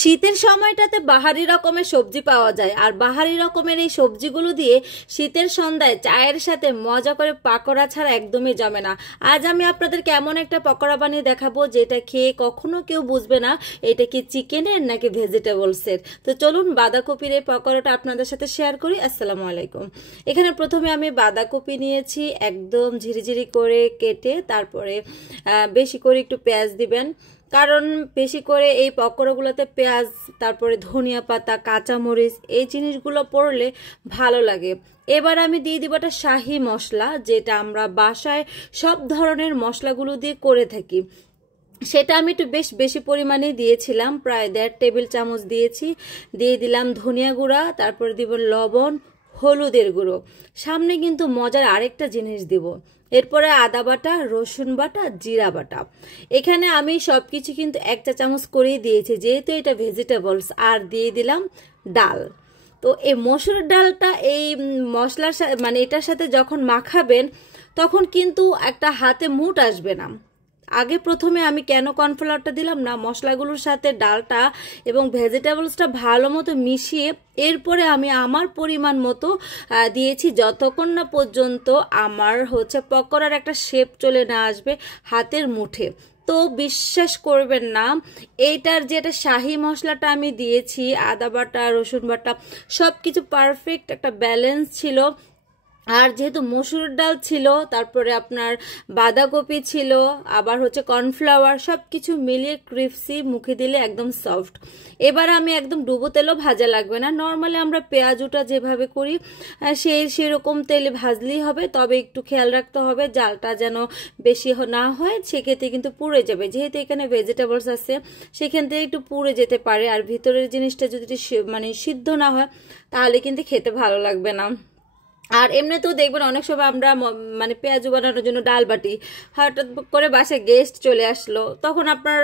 শীতের সময়টাতে বাহারি রকমের সবজি পাওয়া যায়, আর বাহারি রকমের এই সবজিগুলো দিয়ে শীতের সন্ধ্যায় চায়ের সাথে মজা করে পাকোড়া ছাড়া একদমই জমে না। আজ আমি আপনাদেরকে এমন একটা পকোড়া বানিয়ে দেখাবো যেটা খেয়ে কখনো কেউ বুঝবে না এটা কি চিকেনের নাকি ভেজিটেবলসের। তো চলুন বাঁধাকপির এই পকোড়াটা আপনাদের সাথে শেয়ার করি। আসসালামু আলাইকুম। এখানে প্রথমে আমি বাঁধাকপি নিয়েছি, একদম ঝিরিঝিরি করে কেটে, তারপরে বেশি করে একটু পেঁয়াজ দিবেন, কারণ বেশি করে এই পকোড়াগুলোতে পেঁয়াজ, তারপরে ধনিয়া পাতা, কাঁচামরিচ এই জিনিসগুলো পড়লে ভালো লাগে। এবার আমি দিয়ে দিব একটা শাহি মশলা, যেটা আমরা বাসায় সব ধরনের মশলাগুলো দিয়ে করে থাকি। সেটা আমি একটু বেশি পরিমাণে দিয়েছিলাম, প্রায় 1.5 টেবিল চামচ দিয়েছি। দিয়ে দিলাম ধনিয়া গুঁড়া, তারপরে দিব লবণ, হলুদের গুঁড়ো। সামনে কিন্তু মজার আরেকটা জিনিস দিব, এরপরে আদা বাটা, রসুন বাটা, জিরা বাটা। এখানে আমি সব কিছু কিন্তু 1 চা চামচ করেই দিয়েছি, যেহেতু এটা ভেজিটেবলস। আর দিয়ে দিলাম ডাল। তো এই মসুরের ডালটা এই মশলার সাথে, মানে এটার সাথে যখন মাখাবেন তখন কিন্তু একটা হাতে মুঠ আসবে না। আগে প্রথমে আমি কেন কর্নফ্লাওয়ারটা দিলাম না, মশলাগুলোর সাথে ডালটা এবং ভেজিটেবলসটা ভালো মতো মিশিয়ে এরপরে আমি আমার পরিমাণ মতো দিয়েছি, যতক্ষণ না পর্যন্ত আমার পকোড়ার একটা শেপ চলে না আসবে হাতের মুঠে। তো বিশ্বাস করবেন না, এইটার যেটা শাহি মশলাটা আমি দিয়েছি, আদা বাটা, রসুন বাটা, সব কিছু পারফেক্ট একটা ব্যালেন্স ছিল। আর যেহেতু মসুর ডাল ছিল, তারপরে আপনার বাঁধাকপি ছিল, আবার কর্নফ্লাওয়ার, সব কিছু মিলিয়ে ক্রিপসি, মুখে দিলে একদম সফট। এবার আমি একদম ডুবো তেলও ভাজা লাগবে না, নর্মালি আমরা পেঁয়াজুটা যেভাবে করি সেরকম তেলে ভাজলেই হবে। তবে একটু খেয়াল রাখতে হবে জালটা যেন বেশি না হয়, সেক্ষেত্রে কিন্তু পুড়ে যাবে। যেহেতু এখানে ভেজিটেবলস আছে, সেখান থেকে একটু পুড়ে যেতে পারে। আর ভিতরের জিনিসটা যদি সিদ্ধ না হয় তাহলে কিন্তু খেতে ভালো লাগবে না। আর এমনিতেও দেখবেন অনেক সময় আমরা পেঁয়াজু বানানোর জন্য ডাল বাটি, হঠাৎ করে বাসায় গেস্ট চলে আসলো, তখন আপনার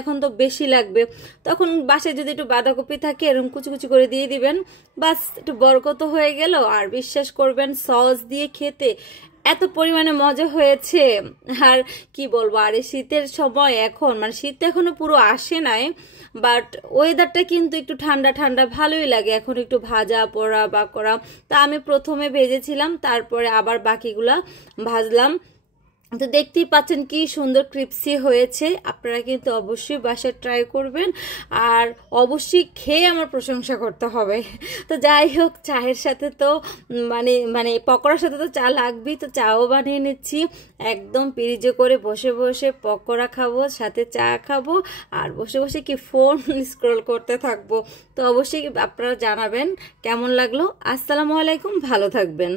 এখন তো বেশি লাগবে, তখন বাসায় যদি একটু বাঁধাকপি থাকে এরকম কুচি কুচি করে দিয়ে দিবেন, বাস একটু বরকত হয়ে গেল। আর বিশ্বাস করবেন সস দিয়ে খেতে এত পরিমাণে মজা হয়েছে, আর কি বলবো। আর এই শীতের সময় এখন শীত এখনো পুরো আসে নাই, বাট ওয়েদারটা কিন্তু একটু ঠান্ডা ঠান্ডা ভালোই লাগে। এখন একটু ভাজা পোড়া বা করা, তা আমি প্রথমে ভেজেছিলাম, তারপরে আবার বাকিগুলা ভাজলাম। তো দেখতেই পাচ্ছেন কি সুন্দর ক্রিপসি হয়েছে। আপনারা কিন্তু অবশ্যই বাসায় ট্রাই করবেন, আর অবশ্যই খেয়ে আমার প্রশংসা করতে হবে। তো যাই হোক, চায়ের সাথে তো পকোড়ার সাথে তো চা লাগবেই, তো চাও বানিয়ে নিচ্ছি। একদম পিরিজে করে বসে বসে পকোড়া খাবো, সাথে চা খাবো, আর বসে বসে কি ফোন স্ক্রল করতে থাকবো। তো অবশ্যই আপনারা জানাবেন কেমন লাগলো। আসসালামু আলাইকুম, ভালো থাকবেন।